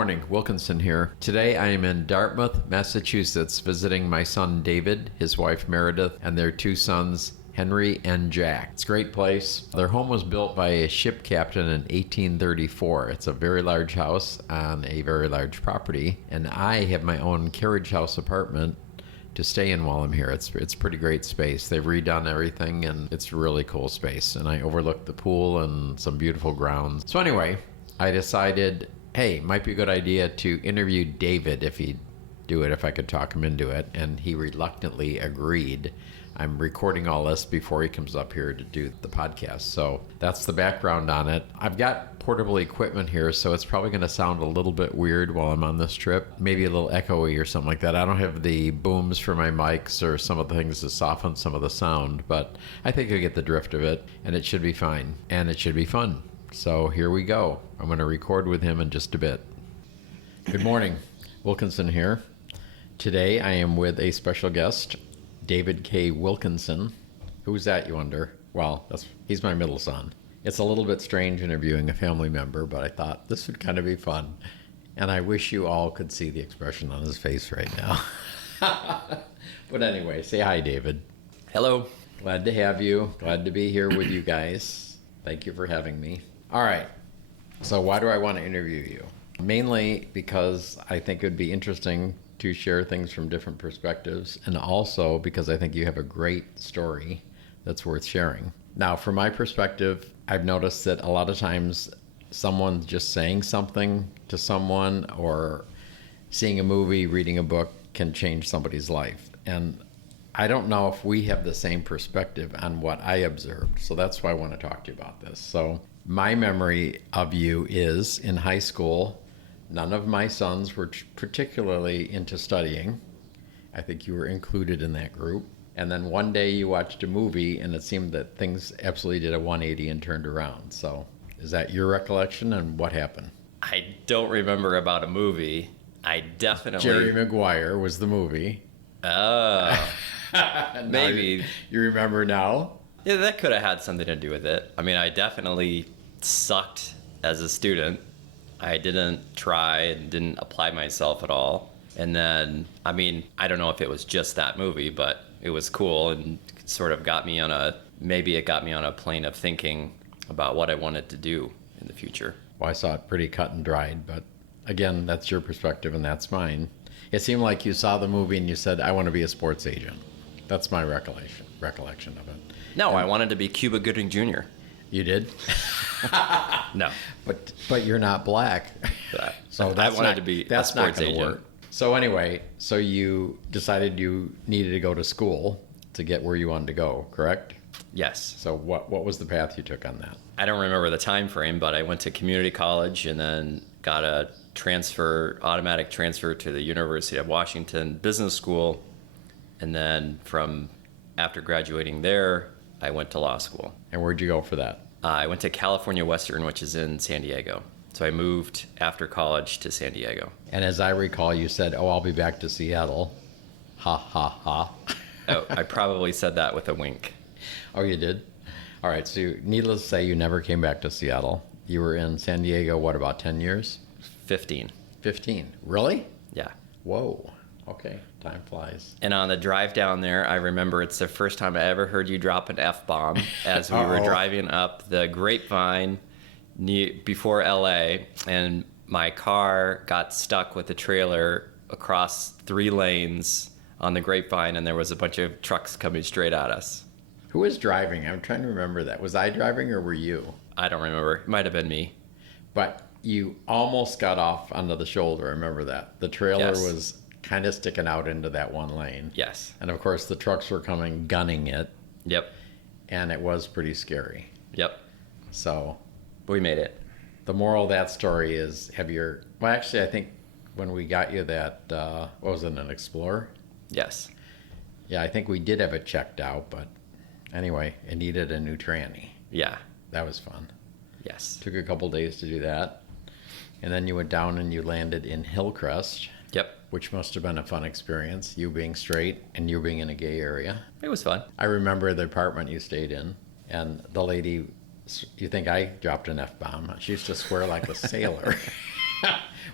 morning, Wilkinson here. Today I am in Dartmouth, Massachusetts, visiting my son David, his wife Meredith, and their two sons Henry and Jack. It's a great place. Their home was built by a ship captain in 1834. It's a very large house on a very large property, and I have my own carriage house apartment to stay in while I'm here. It's pretty great space. They've redone everything, and it's a really cool space. And I overlook the pool and some beautiful grounds. So anyway, I decided, hey, might be a good idea to interview David if he'd do it, if I could talk him into it. And he reluctantly agreed. I'm recording all this before he comes up here to do the podcast. So that's the background on it. I've got portable equipment here, so it's probably going to sound a little bit weird while I'm on this trip. Maybe a little echoey or something like that. I don't have the booms for my mics or some of the things to soften some of the sound, but I think you'll get the drift of it, and it should be fine. And it should be fun. So here we go. I'm going to record with him in just a bit. Good morning. Wilkinson here. Today I am with a special guest, David K. Wilkinson. Who's that, you wonder? Well, he's my middle son. It's a little bit strange interviewing a family member, but I thought this would kind of be fun. And I wish you all could see the expression on his face right now. But anyway, say hi, David. Hello. Glad to have you. Glad to be here with you guys. Thank you for having me. All right. So why do I want to interview you? Mainly because I think it would be interesting to share things from different perspectives, and also because I think you have a great story that's worth sharing. Now, from my perspective, I've noticed that a lot of times someone just saying something to someone or seeing a movie, reading a book can change somebody's life. And I don't know if we have the same perspective on what I observed. So that's why I want to talk to you about this. So my memory of you is in high school, none of my sons were particularly into studying. I think you were included in that group. And then one day you watched a movie and it seemed that things absolutely did a 180 and turned around. So is that your recollection, and what happened? I don't remember about a movie. I definitely... Jerry Maguire was the movie. Oh. Maybe. You remember now? Yeah, that could have had something to do with it. I mean, I definitely sucked as a student. I didn't try and didn't apply myself at all. And then, I mean, I don't know if it was just that movie, but it was cool and sort of got me on a plane of thinking about what I wanted to do in the future. Well, I saw it pretty cut and dried, but again, that's your perspective and that's mine. It seemed like you saw the movie and you said, I want to be a sports agent. That's my recollection of it. No, I wanted to be Cuba Gooding Jr. You did? No. But you're not black. So that's I wanted to be a sports agent. Work. So anyway, so you decided you needed to go to school to get where you wanted to go, correct? Yes. So what was the path you took on that? I don't remember the time frame, but I went to community college and then got a automatic transfer to the University of Washington Business School. And then after graduating there, I went to law school. And where'd you go for that? I went to California Western, which is in San Diego. So I moved after college to San Diego. And as I recall, you said, I'll be back to Seattle. Ha, ha, ha. Oh, I probably said that with a wink. Oh, you did? All right. So needless to say, you never came back to Seattle. You were in San Diego, what, about 10 years? 15. 15. Really? Yeah. Whoa. Okay. Time flies. And on the drive down there, I remember it's the first time I ever heard you drop an F-bomb as we were driving up the Grapevine before LA, and my car got stuck with the trailer across 3 lanes on the Grapevine, and there was a bunch of trucks coming straight at us. Who was driving? I'm trying to remember that. Was I driving or were you? I don't remember. It might have been me. But you almost got off onto the shoulder. I remember that. The trailer was kind of sticking out into that one lane. Yes. And of course the trucks were coming gunning it. Yep. And it was pretty scary. Yep. So we made it. The moral of that story is well, actually, I think when we got you that, what was it, an Explorer? Yes. Yeah, I think we did have it checked out, but anyway, it needed a new tranny. Yeah. That was fun. Yes. Took a couple days to do that. And then you went down and you landed in Hillcrest. Yep. Which must have been a fun experience, you being straight and you being in a gay area. It was fun. I remember the apartment you stayed in, and the lady, you think I dropped an F-bomb. She used to swear like a sailor.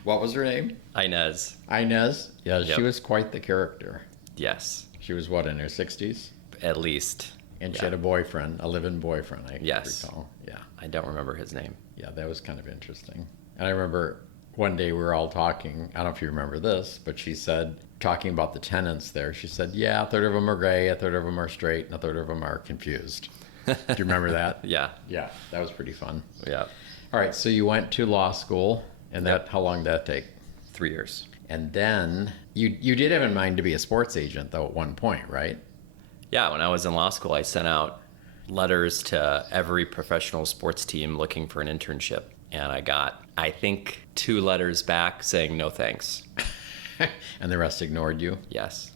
What was her name? Inez. Inez. Yeah, Yep. she was quite the character. Yes. She was what, in her 60s? At least. And she Yeah. had a boyfriend, a live-in boyfriend, I Yes. recall. Yeah. I don't remember his name. Yeah, that was kind of interesting. And I remember one day we were all talking. I don't know if you remember this, but she said, talking about the tenants there, she said, yeah, a third of them are gay, a third of them are straight, and a third of them are confused. Do you remember that? Yeah. Yeah, that was pretty fun. Yeah. All right, so you went to law school, and Yep. how long did that take? 3 years. And then you did have in mind to be a sports agent, though, at one point, right? Yeah, when I was in law school, I sent out letters to every professional sports team looking for an internship. And I got, I think, 2 letters back saying no thanks. And the rest ignored you, Yes.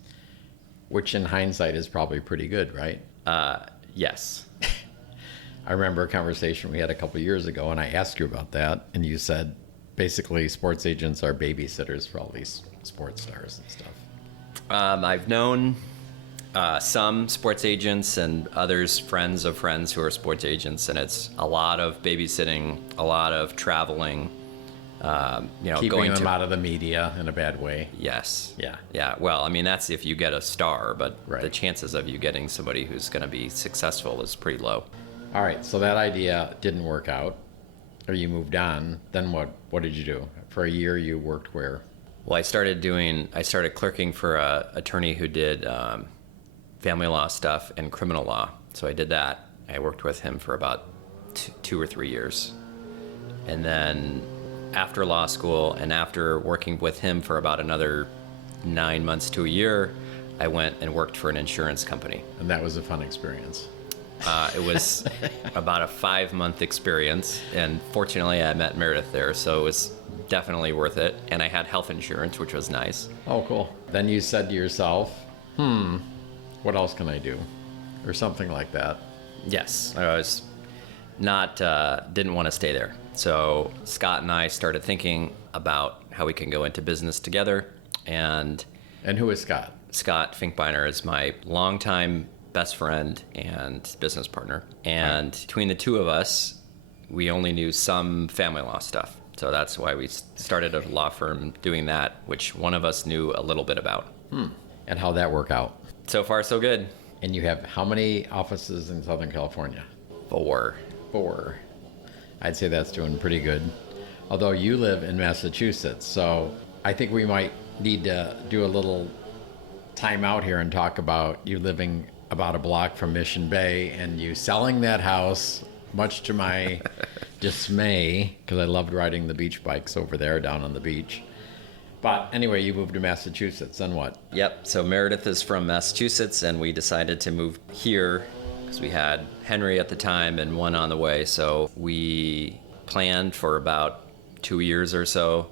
which in hindsight is probably pretty good, right? Yes. I remember a conversation we had a couple years ago, and I asked you about that, and you said basically sports agents are babysitters for all these sports stars and stuff. I've known some sports agents and others, friends of friends who are sports agents, and it's a lot of babysitting, a lot of traveling, Keeping going them to... out of the media in a bad way. Yes. Yeah. Yeah. Well, I mean, that's if you get a star, but Right. the chances of you getting somebody who's going to be successful is pretty low. All right, so that idea didn't work out, or you moved on. Then what? What did you do? For a year, you worked where? Well, I started clerking for a attorney who did family law stuff and criminal law. So I did that. I worked with him for about 2 or 3 years. And then after law school and after working with him for about another 9 months to a year, I went and worked for an insurance company. And that was a fun experience. It was about a 5-month experience, and fortunately I met Meredith there, so it was definitely worth it. And I had health insurance, which was nice. Oh, cool. Then you said to yourself, what else can I do? Or something like that. Yes, I was not, didn't want to stay there. So Scott and I started thinking about how we can go into business together. And And who is Scott? Scott Finkbeiner is my longtime best friend and business partner. And between the two of us, we only knew some family law stuff. So that's why we started a law firm doing that, which one of us knew a little bit about. And how'd that work out? So far, so good. And you have how many offices in Southern California? 4. 4. I'd say that's doing pretty good. Although you live in Massachusetts, so I think we might need to do a little time out here and talk about you living about a block from Mission Bay and you selling that house, much to my dismay, because I loved riding the beach bikes over there down on the beach. But anyway, you moved to Massachusetts, then what? Yep. So Meredith is from Massachusetts, and we decided to move here because we had Henry at the time and one on the way. So we planned for about 2 years or so,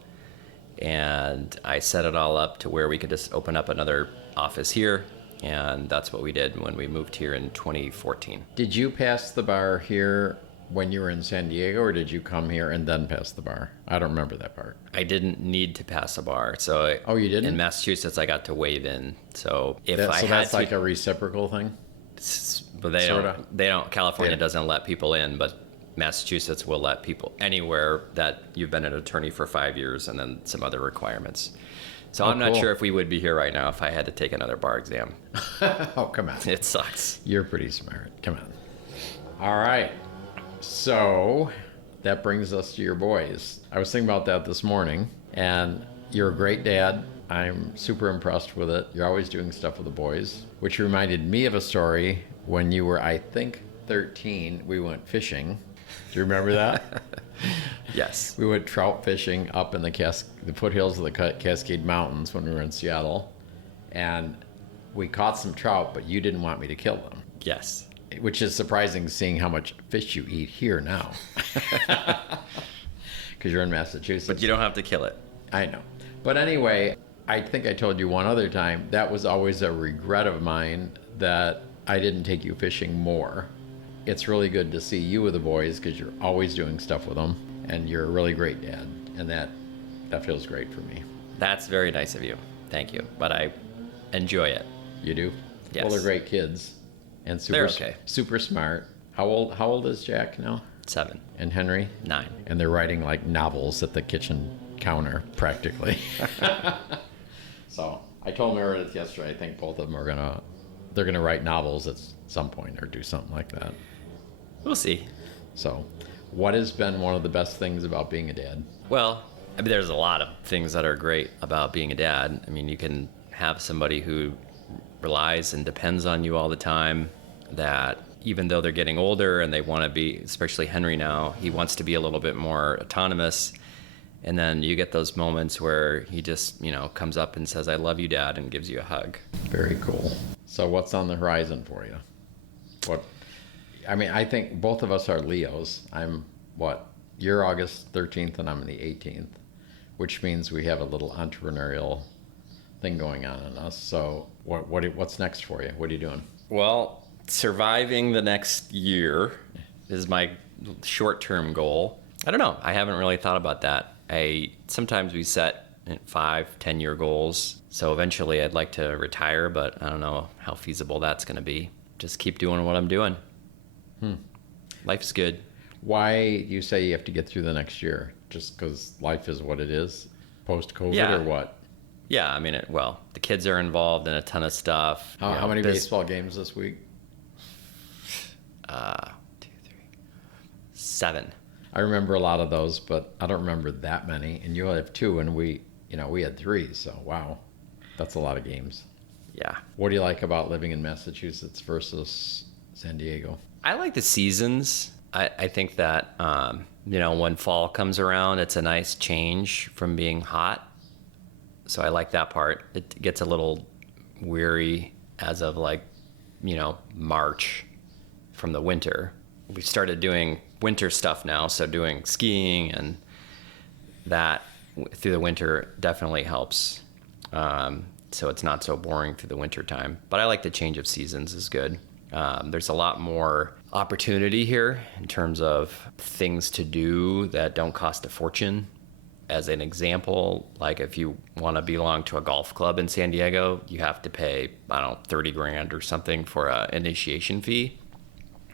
and I set it all up to where we could just open up another office here, and that's what we did when we moved here in 2014. Did you pass the bar here when you were in San Diego, or did you come here and then pass the bar? I don't remember that part. I didn't need to pass a bar, so Oh, you didn't? in Massachusetts I got to waive in. So if So I had that's to, like a reciprocal thing? but they sorta. don't. California Yeah. doesn't let people in, but Massachusetts will let people anywhere that you've been an attorney for 5 years, and then some other requirements. So I'm not cool. sure if we would be here right now if I had to take another bar exam. Oh, come on. It sucks. You're pretty smart. Come on. All right. So that brings us to your boys. I was thinking about that this morning, and you're a great dad. I'm super impressed with it. You're always doing stuff with the boys, which reminded me of a story when you were, I think, 13. We went fishing. Do you remember that? Yes. We went trout fishing up in the foothills of the Cascade Mountains when we were in Seattle, and we caught some trout, but you didn't want me to kill them, Yes. which is surprising seeing how much fish you eat here now. Because you're in Massachusetts. But you don't have to kill it. I know. But anyway, I think I told you one other time, that was always a regret of mine that I didn't take you fishing more. It's really good to see you with the boys because you're always doing stuff with them, and you're a really great dad, and that feels great for me. That's very nice of you. Thank you. But I enjoy it. You do? Yes. Well, they're great kids, and They're okay. super smart. How old is Jack now? 7, And Henry? 9. And they're writing like novels at the kitchen counter practically. So I told Meredith yesterday, I think both of them they're gonna write novels at some point or do something like that. We'll see. So what has been one of the best things about being a dad? Well, I mean, there's a lot of things that are great about being a dad. I mean, you can have somebody who relies and depends on you all the time, that even though they're getting older and they want to be, especially Henry now, he wants to be a little bit more autonomous. And then you get those moments where he just, comes up and says, "I love you, Dad," and gives you a hug. Very cool. So what's on the horizon for you? I think both of us are Leos. You're August 13th and I'm the 18th, which means we have a little entrepreneurial thing going on in us. So what's next for you? What are you doing? Well, surviving the next year is my short-term goal. I don't know. I haven't really thought about that. Sometimes we set 5-10 year goals. So eventually I'd like to retire, but I don't know how feasible that's going to be. Just keep doing what I'm doing. Life's good. Why you say you have to get through the next year? Just because life is what it is post-COVID or what? Yeah, I mean, the kids are involved in a ton of stuff. How many baseball games this week? 2, 3, 7. I remember a lot of those, but I don't remember that many. And you have 2, and we had 3. So wow, that's a lot of games. Yeah. What do you like about living in Massachusetts versus San Diego? I like the seasons. I think that when fall comes around, it's a nice change from being hot. So I like that part. It gets a little weary as of March from the winter. We've started doing winter stuff now, so doing skiing and that through the winter definitely helps. So it's not so boring through the winter time. But I like the change of seasons is good. There's a lot more opportunity here in terms of things to do that don't cost a fortune. As an example, like if you want to belong to a golf club in San Diego, you have to pay, I don't know, $30,000 or something for an initiation fee.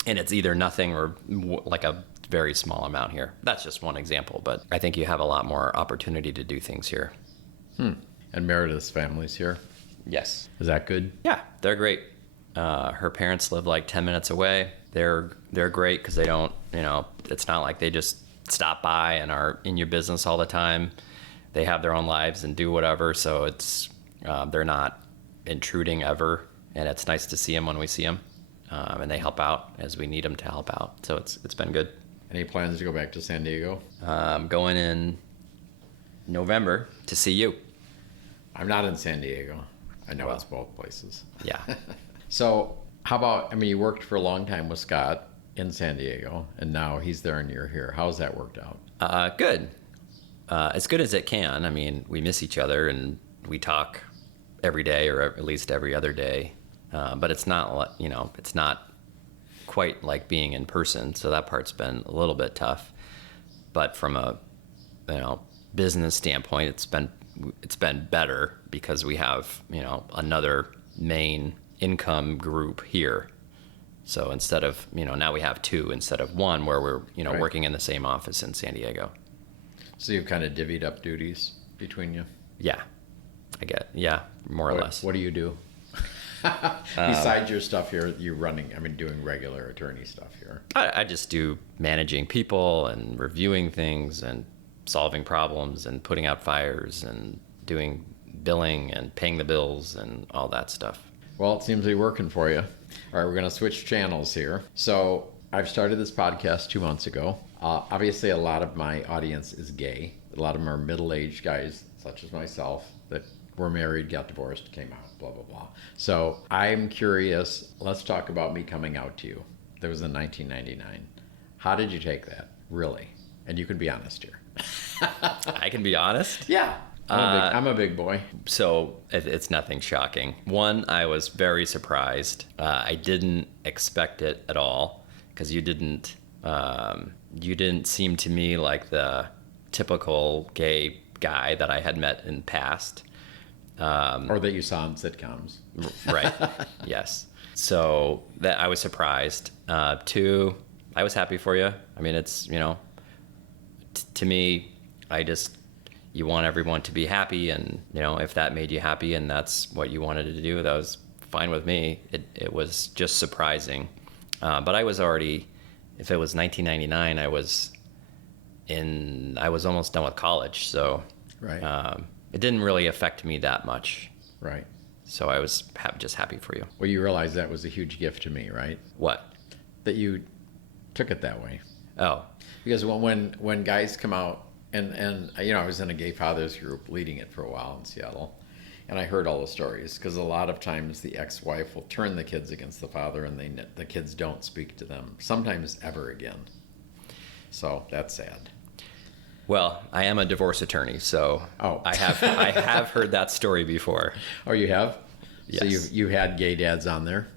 And it's either nothing or like a very small amount here. That's just one example, but I think you have a lot more opportunity to do things here. And Meredith's family's here? Yes. Is that good? Yeah, they're great. Her parents live like 10 minutes away. They're great because they don't, it's not like they just stop by and are in your business all the time. They have their own lives and do whatever, so it's they're not intruding ever, and it's nice to see them when we see them, and they help out as we need them to help out. So it's been good. Any plans to go back to San Diego? Going in November to see you. I'm not in San Diego. I know it's both places. Yeah. So how about, you worked for a long time with Scott in San Diego, and now he's there and you're here. How's that worked out? Good. As good as it can. I mean, we miss each other and we talk every day or at least every other day. But it's not, it's not quite like being in person. So that part's been a little bit tough. But from a, business standpoint, it's been better because we have, another main income group here. So instead of, now we have 2 instead of 1 where we're, Right. working in the same office in San Diego. So you've kind of divvied up duties between you? Yeah, I get it. Yeah, more or less. What do you do? Besides your stuff here, doing regular attorney stuff here. I just do managing people and reviewing things and solving problems and putting out fires and doing billing and paying the bills and all that stuff. Well, it seems to be working for you. All right, we're going to switch channels here. So I've started this podcast 2 months ago. Obviously, a lot of my audience is gay. A lot of them are middle-aged guys, such as myself, that were married, got divorced, came out, blah, blah, blah. So I'm curious. Let's talk about me coming out to you. That was in 1999. How did you take that, really? And you can be honest here. I can be honest. Yeah. I'm a big boy. So it's nothing shocking. One, I was very surprised. I didn't expect it at all because you didn't seem to me like the typical gay guy that I had met in the past. Or that you saw in sitcoms. Right. Yes. So that I was surprised. 2, I was happy for you. I mean, it's, to me, I just, you want everyone to be happy, and if that made you happy and that's what you wanted to do, that was fine with me. It was just surprising, but I was already, if it was 1999, I was almost done with college, so Right. it didn't really affect me that much. Right. So I was just happy for you. Well, you realize that was a huge gift to me, right? What? That you took it that way. Oh, Because when guys come out, and I was in a gay fathers group leading it for a while in Seattle, and I heard all the stories, because a lot of times the ex-wife will turn the kids against the father, and the kids don't speak to them, sometimes ever again. So that's sad. well, I am a divorce attorney, so Oh. I have heard that story before. Oh, you have? So Yes. you've had gay dads on there?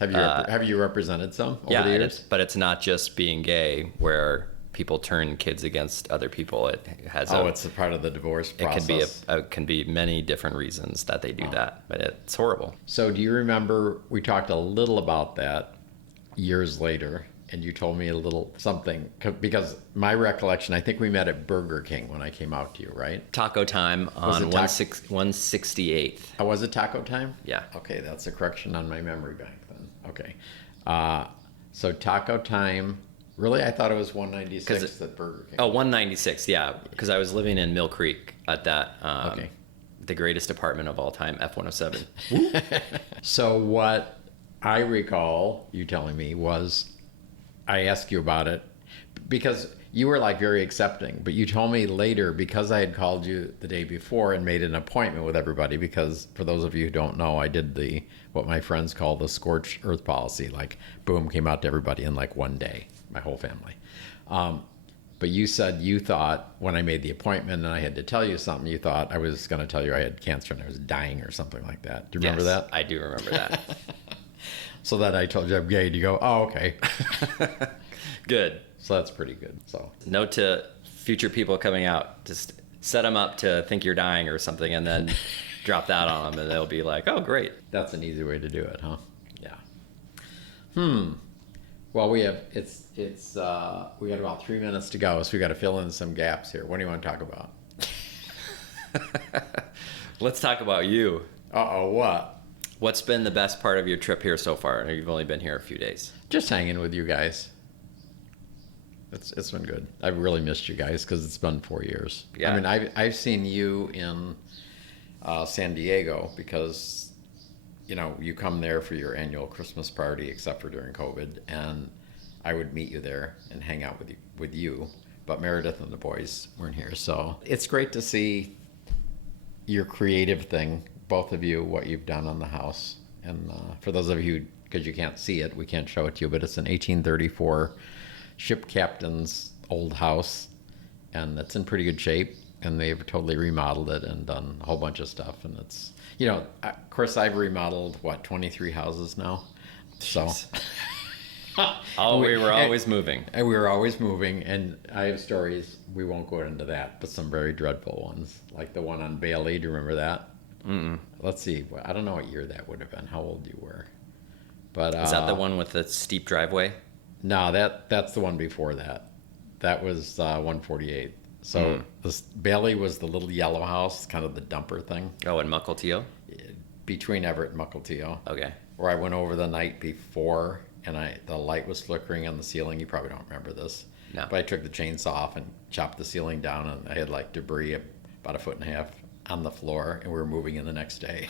Have you represented some over Yeah, the and years? but it's not just being gay where people turn kids against other people. It has It's a part of the divorce it process. can be many different reasons that they do that, but it's horrible. So do you remember, we talked a little about that years later, and you told me a little something, because my recollection, I think we met at Burger King when I came out to you, right? Taco time Was on it 168th. Oh, was it taco time? Yeah. Okay, that's a correction on my memory bank then. Okay. So taco time, really? I thought it was 196 at Burger King. Oh, 196, yeah, because I was living in Mill Creek at that, Okay. the greatest apartment of all time, F-107. So what I recall you telling me was, I asked you about it because you were like very accepting, but you told me later, because I had called you the day before and made an appointment with everybody, because for those of you who don't know, I did what my friends call the scorched earth policy, like boom, came out to everybody in like one day, my whole family. But you said you thought when I made the appointment and I had to tell you something, you thought I was going to tell you I had cancer and I was dying or something like that. Do you remember Yes, that? I do remember that. So that I told you I'm gay, and you go, oh, okay. Good. So that's pretty good. So Note to future people coming out, just set them up to think you're dying or something, and then drop that on them, and they'll be like, "Oh, great." that's an easy way to do it, huh? Yeah. Well, we got about 3 minutes to go, so we got to fill in some gaps here. What do you want to talk about? Let's talk about you. Uh-oh, what? What's been the best part of your trip here so far? You've only been here a few days. Just hanging with you guys. It's been good. I've really missed you guys because it's been 4 years. Yeah. I mean, I've seen you in San Diego because, you come there for your annual Christmas party, except for during COVID, and I would meet you there and hang out with you. But Meredith and the boys weren't here, so it's great to see your creative thing, both of you, what you've done on the house. And for those of you, because you can't see it, we can't show it to you, but it's an 1834 ship captain's old house, and it's in pretty good shape, and they've totally remodeled it and done a whole bunch of stuff. And it's, of course, I've remodeled 23 houses now, so Jeez. Oh, we were always moving. and we were always moving. And I have stories, we won't go into that, but some very dreadful ones, like the one on Bailey. Do you remember that? Let's see, I don't know what year that would have been, how old you were, but Is that the one with the steep driveway? No, that's the one before that. That was 148. So this Bailey was the little yellow house, kind of the dumper thing, Oh, in Mukilteo? between Everett and Mukilteo, Okay. where I went over the night before, and the light was flickering on the ceiling. You probably don't remember this. No. But I took the chainsaw off and chopped the ceiling down, and I had like debris about 1.5 feet on the floor, and we were moving in the next day.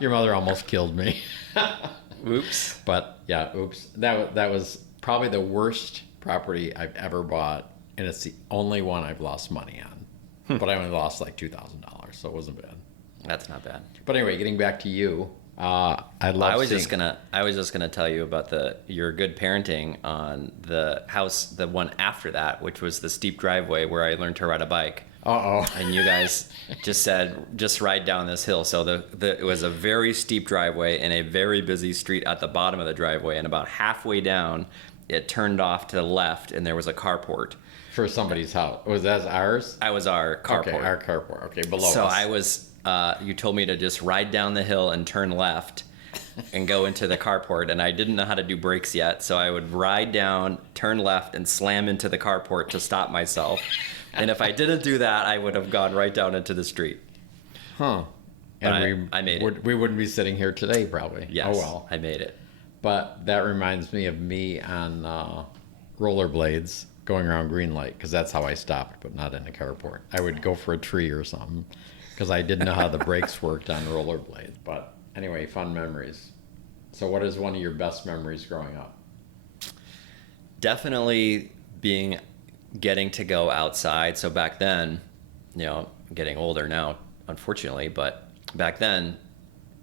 Your mother almost killed me. Oops. But yeah, oops. That was probably the worst property I've ever bought, and it's the only one I've lost money on. But I only lost like $2,000, so it wasn't bad. That's not bad. But anyway, getting back to you, I love. I was just gonna tell you about your good parenting on the house, the one after that, which was the steep driveway where I learned to ride a bike. Uh-oh. And you guys just said, just ride down this hill. So it was a very steep driveway and a very busy street at the bottom of the driveway. And about halfway down, it turned off to the left, and there was a carport. For somebody's house. Was that ours? I was our carport. Okay, our carport. Okay, below So us. I was, you told me to just ride down the hill and turn left. and go into the carport, and I didn't know how to do brakes yet, so I would ride down, turn left, and slam into the carport to stop myself. And if I didn't do that, I would have gone right down into the street. Huh. But And I made it. We wouldn't be sitting here today, probably. Yes, Oh, well. I made it. But that reminds me of me on rollerblades going around green light, because that's how I stopped, but not in a carport. I would go for a tree or something, because I didn't know how the brakes worked on rollerblades. But anyway, fun memories. So what is one of your best memories growing up? Definitely getting to go outside. So back then, I'm getting older now, unfortunately, but back then,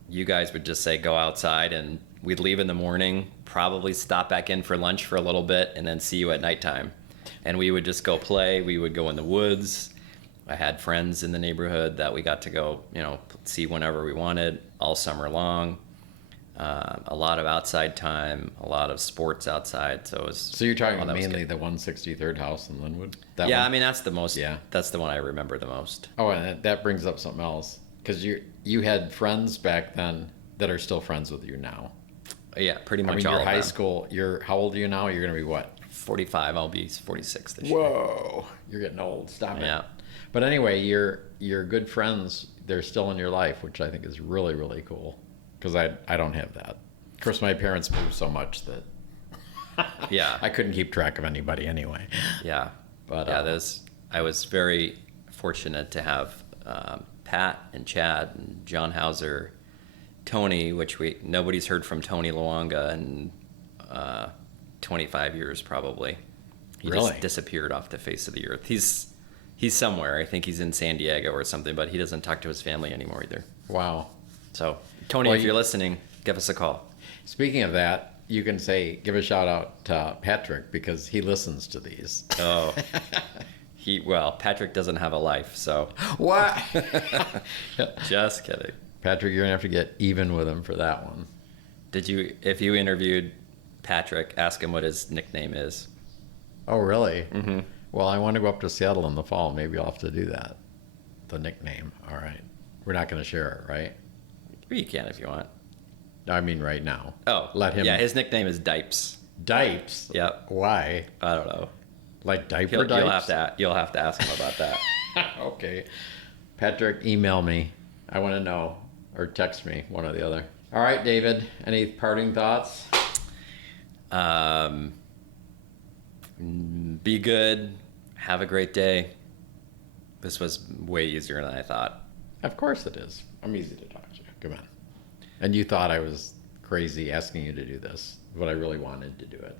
you guys would just say go outside, and we'd leave in the morning, probably stop back in for lunch for a little bit, and then see you at nighttime. And we would just go play. We would go in the woods. I had friends in the neighborhood that we got to go, see whenever we wanted all summer long. A lot of outside time, a lot of sports outside. So it was. So you're talking that was mainly good. the 163rd house in Linwood? Yeah, one? I mean that's the most. Yeah. That's the one I remember the most. Oh, and that brings up something else, because you had friends back then that are still friends with you now. Yeah, pretty much I mean, all your of high them. school. How old are you now? You're gonna be what? 45. I'll be 46 this year. Whoa, you're getting old. Stop it. Yeah. But anyway, your good friends, they're still in your life, which I think is really, really cool, because I don't have that. Of course, my parents moved so much that Yeah. I couldn't keep track of anybody anyway. Yeah. But Yeah, I was very fortunate to have Pat and Chad and John Hauser, Tony, which nobody's heard from Tony Luanga in 25 years probably. He Really? just disappeared off the face of the earth. He's somewhere. I think he's in San Diego or something, but he doesn't talk to his family anymore either. Wow. So, Tony, Well, if you're listening, give us a call. Speaking of that, you can give a shout out to Patrick, because he listens to these. Oh. Patrick doesn't have a life, so What? just kidding. Patrick, you're gonna have to get even with him for that one. If you interviewed Patrick, ask him what his nickname is. Oh, really? Mm-hmm. Well, I want to go up to Seattle in the fall. Maybe I'll have to do that. The nickname. All right. We're not going to share it, right? You can if you want. I mean, right now. Oh, Let him. Yeah, his nickname is Dipes. Dipes? Yep. Why? I don't know. Like diaper dipes? You'll have to ask him about that. Okay. Patrick, email me. I want to know. Or text me, one or the other. All right, David. Any parting thoughts? Be good. Have a great day. This was way easier than I thought. Of course it is. I'm easy to talk to. Come on. And you thought I was crazy asking you to do this, but I really wanted to do it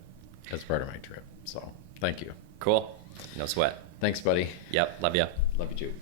as part of my trip. So thank you. Cool. No sweat. Thanks, buddy. Yep. Love ya. Love you too.